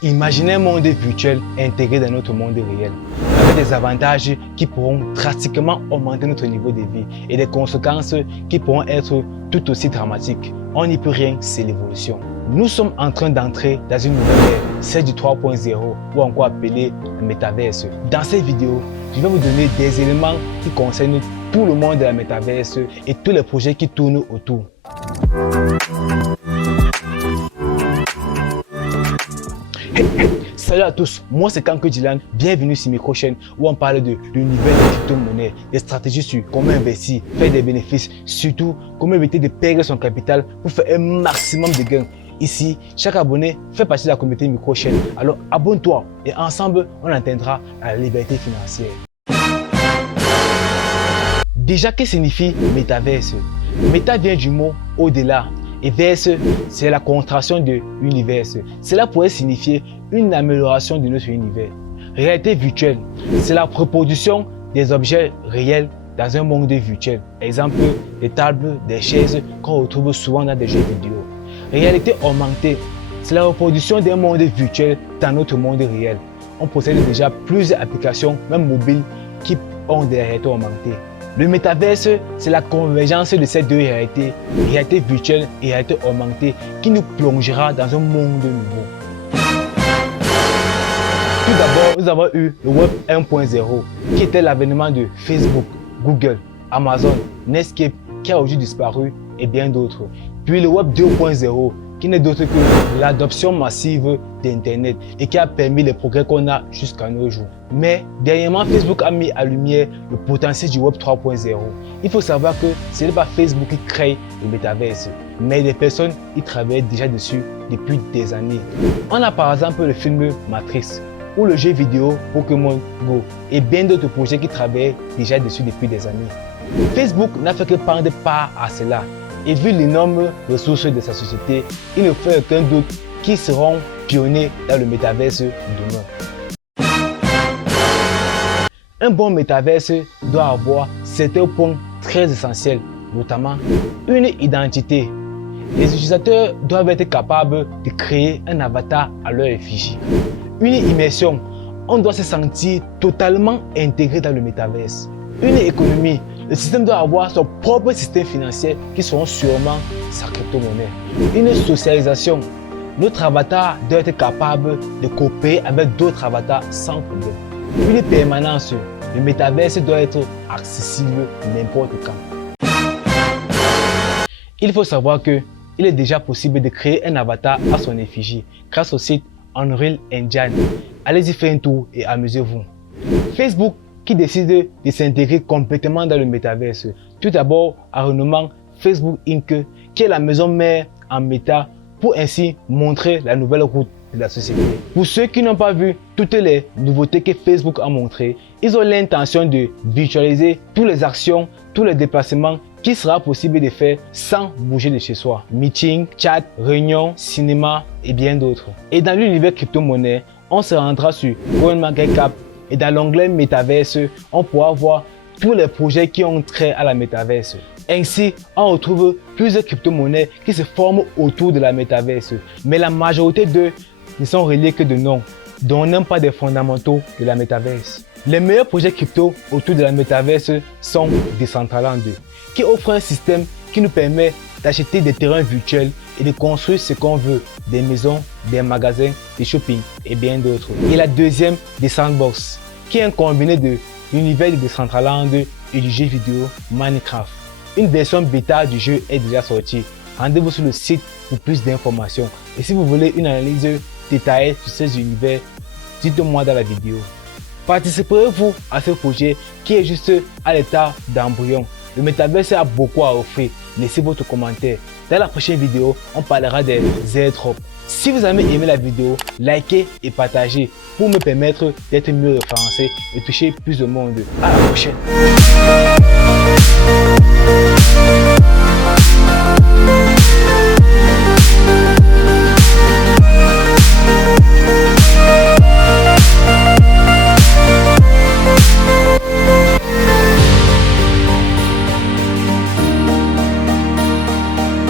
Imaginez un monde virtuel intégré dans notre monde réel, avec des avantages qui pourront drastiquement augmenter notre niveau de vie et des conséquences qui pourront être tout aussi dramatiques. On n'y peut rien, c'est l'évolution. Nous sommes en train d'entrer dans une nouvelle ère, celle du 3.0 ou encore appelée le métaverse. Dans cette vidéo, je vais vous donner des éléments qui concernent tout le monde de la métaverse et tous les projets qui tournent autour. Salut à tous, moi c'est Kanko Dylan, bienvenue sur mes chaîne où on parle de l'univers des crypto-monnaies, des stratégies sur comment investir, faire des bénéfices, surtout comment éviter de perdre son capital pour faire un maximum de gains. Ici, chaque abonné fait partie de la communauté micro-chaîne, alors abonne-toi et ensemble on atteindra la liberté financière. Déjà, que signifie métaverse? Méta vient du mot au-delà. Et verse, c'est la contraction de univers. Cela pourrait signifier une amélioration de notre univers. Réalité virtuelle, c'est la reproduction des objets réels dans un monde virtuel. Exemple, des tables, des chaises qu'on retrouve souvent dans des jeux vidéo. Réalité augmentée, c'est la reproduction d'un monde virtuel dans notre monde réel. On possède déjà plusieurs applications, même mobiles, qui ont des réalités augmentées. Le métaverse, c'est la convergence de ces deux réalités, réalité virtuelle et réalité augmentée, qui nous plongera dans un monde nouveau. Tout d'abord, nous avons eu le Web 1.0, qui était l'avènement de Facebook, Google, Amazon, Netscape, qui a aujourd'hui disparu, et bien d'autres. Puis le Web 2.0, qui n'est d'autre que l'adoption massive d'Internet et qui a permis les progrès qu'on a jusqu'à nos jours. Mais dernièrement, Facebook a mis à lumière le potentiel du Web 3.0. Il faut savoir que ce n'est pas Facebook qui crée le métaverse, mais des personnes y travaillent déjà dessus depuis des années. On a par exemple le film Matrix ou le jeu vidéo Pokémon Go et bien d'autres projets qui travaillent déjà dessus depuis des années. Facebook n'a fait que prendre part à cela. Et vu l'énorme ressources de sa société, il ne fait aucun doute qu'ils seront pionniers dans le métaverse demain. Un bon métaverse doit avoir certains points très essentiels, notamment une identité. Les utilisateurs doivent être capables de créer un avatar à leur effigie. Une immersion, on doit se sentir totalement intégré dans le métaverse. Une économie, le système doit avoir son propre système financier qui seront sûrement sa crypto-monnaie. Une socialisation, notre avatar doit être capable de coopérer avec d'autres avatars sans problème. Une permanence, le métaverse doit être accessible n'importe quand. Il faut savoir qu'il est déjà possible de créer un avatar à son effigie grâce au site Unreal Engine. Allez-y faire un tour et amusez-vous. Facebook qui décide de s'intégrer complètement dans le métaverse. Tout d'abord, en renommant Facebook Inc., qui est la maison mère en méta, pour ainsi montrer la nouvelle route de la société. Pour ceux qui n'ont pas vu toutes les nouveautés que Facebook a montrées, ils ont l'intention de virtualiser toutes les actions, tous les déplacements qui sera possible de faire sans bouger de chez soi. Meeting, chat, réunion, cinéma et bien d'autres. Et dans l'univers crypto-monnaie, on se rendra sur CoinMarketCap. Et dans l'onglet métaverse, on pourra voir tous les projets qui ont trait à la métaverse. Ainsi, on retrouve plusieurs crypto-monnaies qui se forment autour de la métaverse. Mais la majorité d'eux ne sont reliés que de noms, dont n'aiment pas des fondamentaux de la métaverse. Les meilleurs projets crypto autour de la métaverse sont Decentraland 2, qui offre un système qui nous permet d'acheter des terrains virtuels et de construire ce qu'on veut, des maisons, des magasins, des shopping et bien d'autres. Et la deuxième, des Sandbox, qui est un combiné de l'univers de Decentraland et du jeu vidéo Minecraft. Une version bêta du jeu est déjà sortie. Rendez-vous sur le site pour plus d'informations. Et si vous voulez une analyse détaillée sur ces univers, dites-moi dans la vidéo. Participerez-vous à ce projet qui est juste à l'état d'embryon? Le métaverse a beaucoup à offrir. Laissez votre commentaire. Dans la prochaine vidéo, on parlera des airdrops. Si vous avez aimé la vidéo, likez et partagez pour me permettre d'être mieux référencé et toucher plus de monde. À la prochaine.